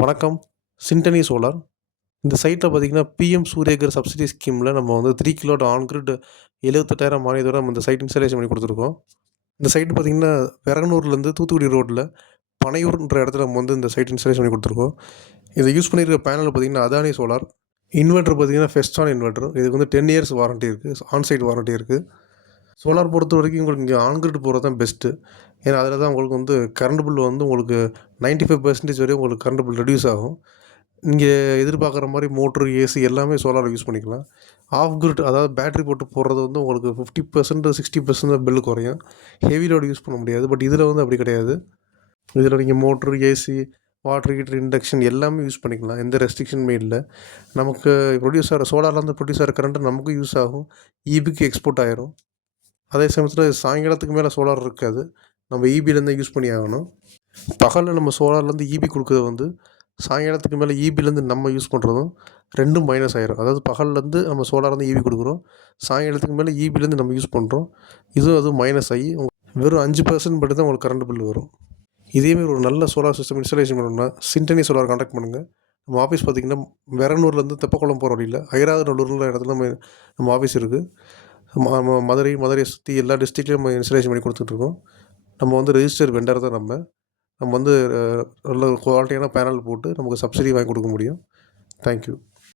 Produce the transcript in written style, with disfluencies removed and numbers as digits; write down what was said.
வணக்கம். சிண்டனி சோலார். இந்த சைட்ல பார்த்தீங்கன்னா, பிஎம் சூரியகர் சப்சிடி ஸ்கீம்ல நம்ம வந்து 3 கிலோவாட் ஆன் கிரிட் 78,000 மானியத்தோட நம்ம இந்த சைட் இன்ஸ்டாலேஷன் பண்ணி குடுத்துருக்கோம். இந்த சைட் பார்த்தீங்கன்னா, வெரகனூர்லேருந்து தூத்துக்குடி ரோட்ல பனையூர்ன்ற இடத்துல நம்ம வந்து இந்த சைட் இன்ஸ்டாலேஷன் பண்ணி குடுத்துருக்கோம். இத யூஸ் பண்ணியிருக்க பேனல் பார்த்தீங்கன்னா, அதானி சோலார். இன்வெர்ட்டர் பார்த்தீங்கன்னா, ஃபெஸ்டான் இன்வெர்ட்டர். இதுக்கு வந்து 10 இயர்ஸ் வாரண்டி இருக்கு. ஆன் சைட் வாரண்டி இருக்கு. சோலார் பொறுத்தவரைக்கும் உங்களுக்கு இங்க ஆன் கிரிட் போறது தான் பெஸ்ட்டு. ஏன்னா, அதில தான் உங்களுக்கு வந்து கரண்ட் பில் வந்து உங்களுக்கு 95% வரையும் உங்களுக்கு கரண்ட் பில் ரெடியூஸ் ஆகும். இங்கே எதிர்பார்க்குற மாரி மோட்ரு, ஏசி எல்லாமே சோலார் யூஸ் பண்ணிக்கலாம். ஆஃப் கிரிட் அதாவது பேட்டரி போட்டு போடுறது வந்து உங்களுக்கு 50% 60% தான் பில் குறையும். ஹெவி லோட் யூஸ் பண்ண முடியாது. பட் இதில வந்து அப்படி கிடையாது. இதில நீங்கள் motor, AC, water heater, induction எல்லாமே யூஸ் பண்ணிக்கலாம். எந்த ரெஸ்ட்ரிக்ஷனுமே இல்ல. நமக்கு ப்ரொடியூஸ் ஆகிற சோலார்லேருந்து ப்ரொடியூஸ் ஆகிற கரண்ட் நமக்கும் யூஸ் ஆகும். ஈபிக்கு எக்ஸ்போர்ட் ஆயிரும். அதே சமயத்தில் சாயங்காலத்துக்கு மேலே சோலார் இருக்காது. நம்ம ஈபிலேருந்து யூஸ் பண்ணி ஆகணும். பகலில் நம்ம சோலார்லேருந்து ஈபி கொடுக்குறது வந்து சாயங்காலத்துக்கு மேலே ஈபிலேருந்து நம்ம யூஸ் பண்ணுறதும் ரெண்டும் மைனஸ் ஆயிரும். அதாவது பகல்லேருந்து நம்ம சோலார்லேருந்து ஈபி கொடுக்குறோம். சாயங்காலத்துக்கு மேலே ஈபிலேருந்து நம்ம யூஸ் பண்ணுறோம். அதுவும் மைனஸ் ஆகி வெறும் 5% மட்டும் தான் உங்களுக்கு கரண்ட் பில் வரும். இதேமாரி ஒரு நல்ல சோலார் சிஸ்டம் இன்ஸ்டாலேஷன் பண்ணணும்னா சிண்டனி சோலார் கான்டாக்ட் பண்ணுங்கள். நம்ம ஆஃபீஸ் பார்த்திங்கன்னா வெரனூர்லேருந்து தெப்பக்குளம் போகிற வழியில் ஐராவநல்லூர்ல இடத்துல நம்ம ஆஃபீஸ் இருக்குது. மதுரையை சுற்றி எல்லா டிஸ்ட்ரிக்ட்லேயும் நம்ம இன்ஸ்டாலேஷன் பண்ணி கொடுத்துட்ருக்கோம். நம்ம வந்து ரெஜிஸ்டர் வெண்டர் தான் நம்ம. நம்ம வந்து நல்ல குவாலிட்டியான பேனல் போட்டு நமக்கு சப்சிடி வாங்கி கொடுக்க முடியும். தேங்க்யூ.